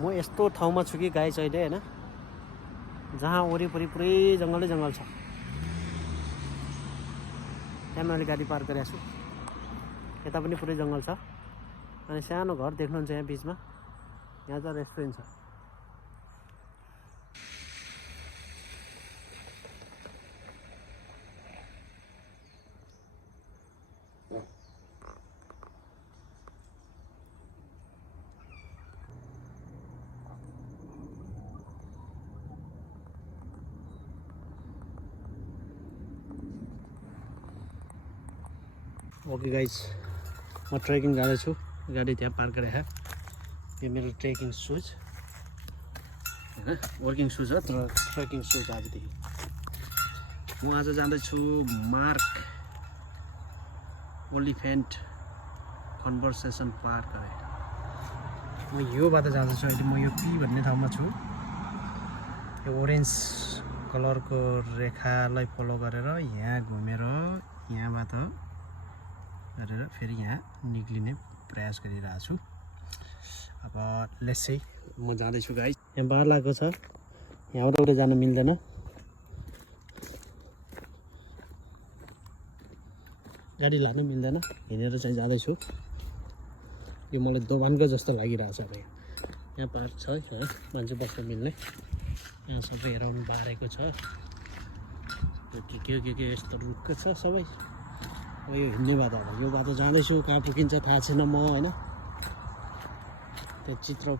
म यस्तो ठाउँमा छु कि गाइस अहिले हैन, जहाँ वरिपरि पुरै जङ्गलै जङ्गल छ। त्यहाँ मैले गाडी पार्क गरेको छु। यता पनि पुरै जङ्गल छ अनि सानो घर देख्नुहुन्छ यहाँ बिचमा। यहाँ चाहिँ रेस्टुरेन्ट छ। ओके गाइज, म ट्रेकिङ जाँदैछु। गाडी त्यहाँ पार्क गरेको यो मेरो ट्रेकिङ सुज हैन, वर्किङ सुज हो तर ट्रेकिङ सुज आजदेखि। म आज जाँदैछु मार्क ओलिफेन्ट कन्भर्सेसन पार्क गरे। म यो बाटो जाँदैछु अहिले। म यो पी भन्ने ठाउँमा छु। यो ओरेन्ज कलरको रेखालाई फलो गरेर यहाँ घुमेर यहाँबाट गरेर फेरि यहाँ निक्लिने प्रयास गरिरहेको छु। अब लेट्स म जाँदैछु गाइस। यहाँ बार लागेको छ, यहाँबाट उता जान मिल्दैन। गाडी लानु मिल्दैन, हिँडेर चाहिँ जाँदैछु। यो मलाई दोभानको जस्तो लागिरहेछ। अब यहाँ पार्क छ है, मान्छे बस्न मिल्ने। यहाँ सबै एराउन्ड बारेको छ। के यस्तो रुख छ सबै। अब यो हिँड्ने बाटो हो। यो बाटो जाँदैछु, कहाँ पुगिन्छ थाहा छैन म हैन। त्यो चित्र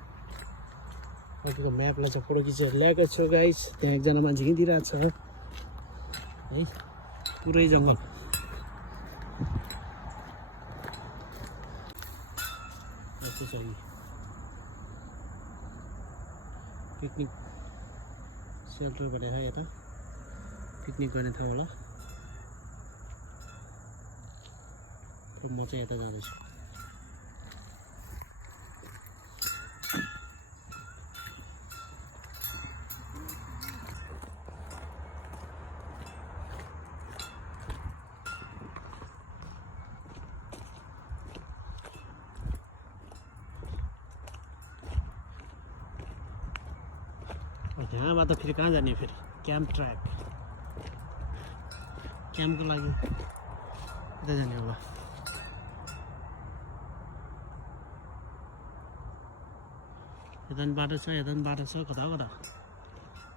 अघिको म्यापलाई चाहिँ फोटो खिचेर ल्याएको छु गाइस। त्यहाँ एकजना मान्छे हिँडिरहेको छ है, पुरै जङ्गल। यस्तो छ यी पिकनिक सेल्टर भनेर यता पिकनिक गर्ने ठाउँ होला। म चाहिँ यता जाँदैछु। यहाँबाट फेरि कहाँ जाने? फेरि क्याम्प ट्र्याक, क्याम्पको लागि यता जाने होला। यता पनि बाटो छ, यता पनि बाटो छ। कता कता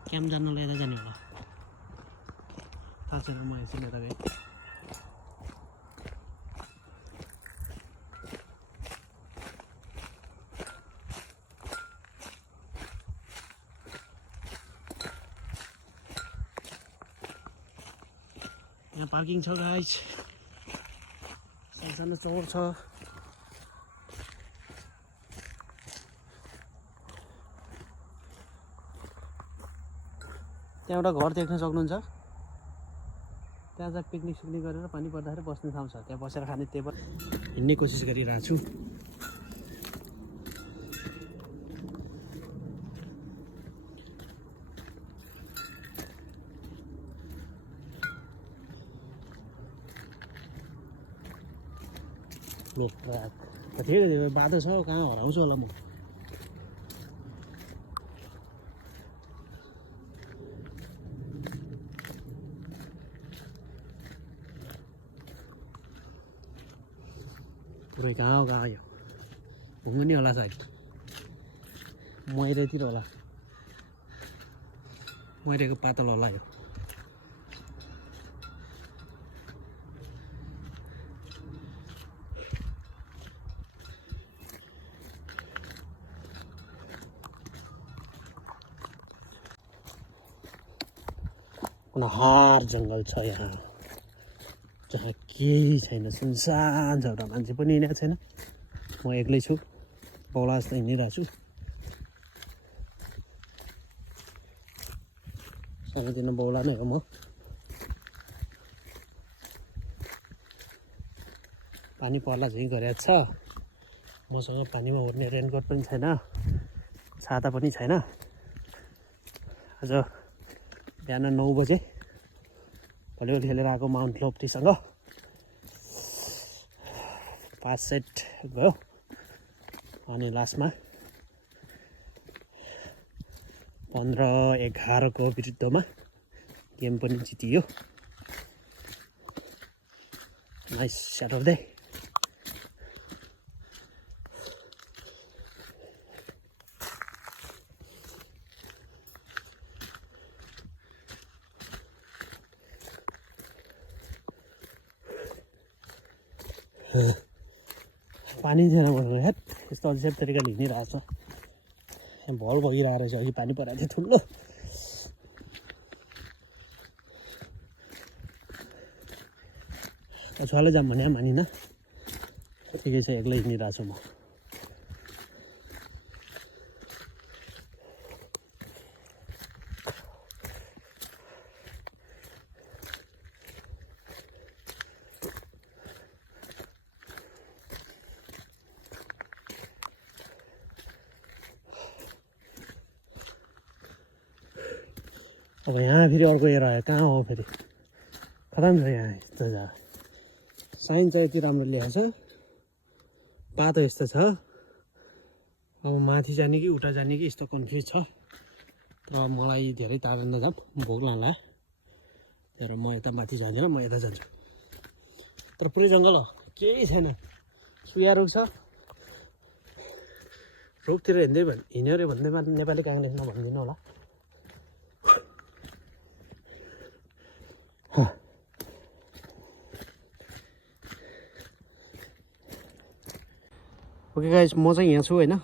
क्याम्प जान्नलाई यता जाने होला। थाहा छैन, म एकछिन यता गएँ। यहाँ पार्किङ छ गाइस, सानो चौर छ। त्यहाँ एउटा घर देख्न सक्नुहुन्छ। त्यहाँ चाहिँ पिकनिक सिकनिक गरेर पानी पर्दाखेरि बस्ने ठाउँ छ। त्यहाँ बसेर खाने टेबल हिँड्ने कोसिस गरिरहेको छु। धेरै बाटो छ, कहाँ हराउँछु होला म। पुरै कहाँ यो घुम्नु नि होला सायद, मैरेतिर होला। मैरेको पातल होला यो। कुनहार जङ्गल छ यहाँ, जहाँ केही छैन, सुनसान छ। एउटा मान्छे पनि हिँडेको छैन। म एक्लै छु, बौला जस्तो हिँडिरहेको छु। सानोतिनो बौला नै हो म। पानी पर्ला झै गरेको छ। मसँग पानीमा उड्ने रेनकोट पनि छैन, छाता पनि छैन। आज बिहान 9 बजे भलिबल खेलेर आएको माउन्ट लोफ्टीसँग 5 सेट भयो। अनि लास्टमा 15-11 को विरुद्धमा गेम पनि जितियो। Nice Saturday. पानी थिएन भनेर हेट यस्तो अझै तरिकाले हिँडिरहेछ। भल भइरहेको रहेछ। अघि पानी परेको थियो ठुलो। कछुवाले जाम भने मानिन। ठिकै छ, एक्लै हिँडिरहेको छु म। अब यहाँ फेरि अर्को एरा आयो। कहाँ हो फेरि? खतम छ यहाँ यस्तो जग्गा। साइन चाहिँ यति राम्रो ल्याएको छ। बाटो यस्तो छ। अब माथि जाने कि उता जाने कि यस्तो कन्फ्युज छ। तर मलाई धेरै टाढो नजाऊँ, भोक लाग्ला। तर म यता माथि जान्दिनँ, म यता जान्छु। तर पुरै जङ्गल हो, केही छैन। सुया रुख छ। रुखतिर हिँड्यो अरे भन्दै नेपाली काङ्ग्रेसमा भन्दिनँ होला। ओके गाइस, म चाहिँ यहाँ छु होइन।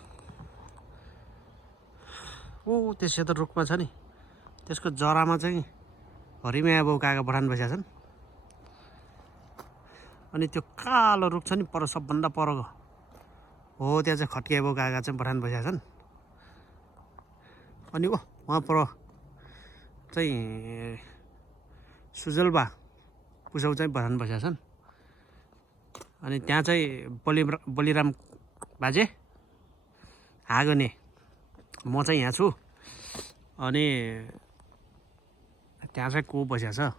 ओ त्यसो त रुखमा छ नि, त्यसको जरामा चाहिँ हरिमाया बाउ काका बठान बसेका छन्। अनि त्यो कालो रुख छ नि पर, सबभन्दा परको हो, त्यहाँ चाहिँ खट्किया बाउ काका चाहिँ बठान बसेका छन्। अनि उहाँ पर चाहिँ सुजलबा पुसौ चाहिँ बठान बसेका छन्। अनि त्यहाँ चाहिँ बलिराम बाजे हागने। म चाहिँ यहाँ छु। अनि त्यहाँ चाहिँ को बसेको छ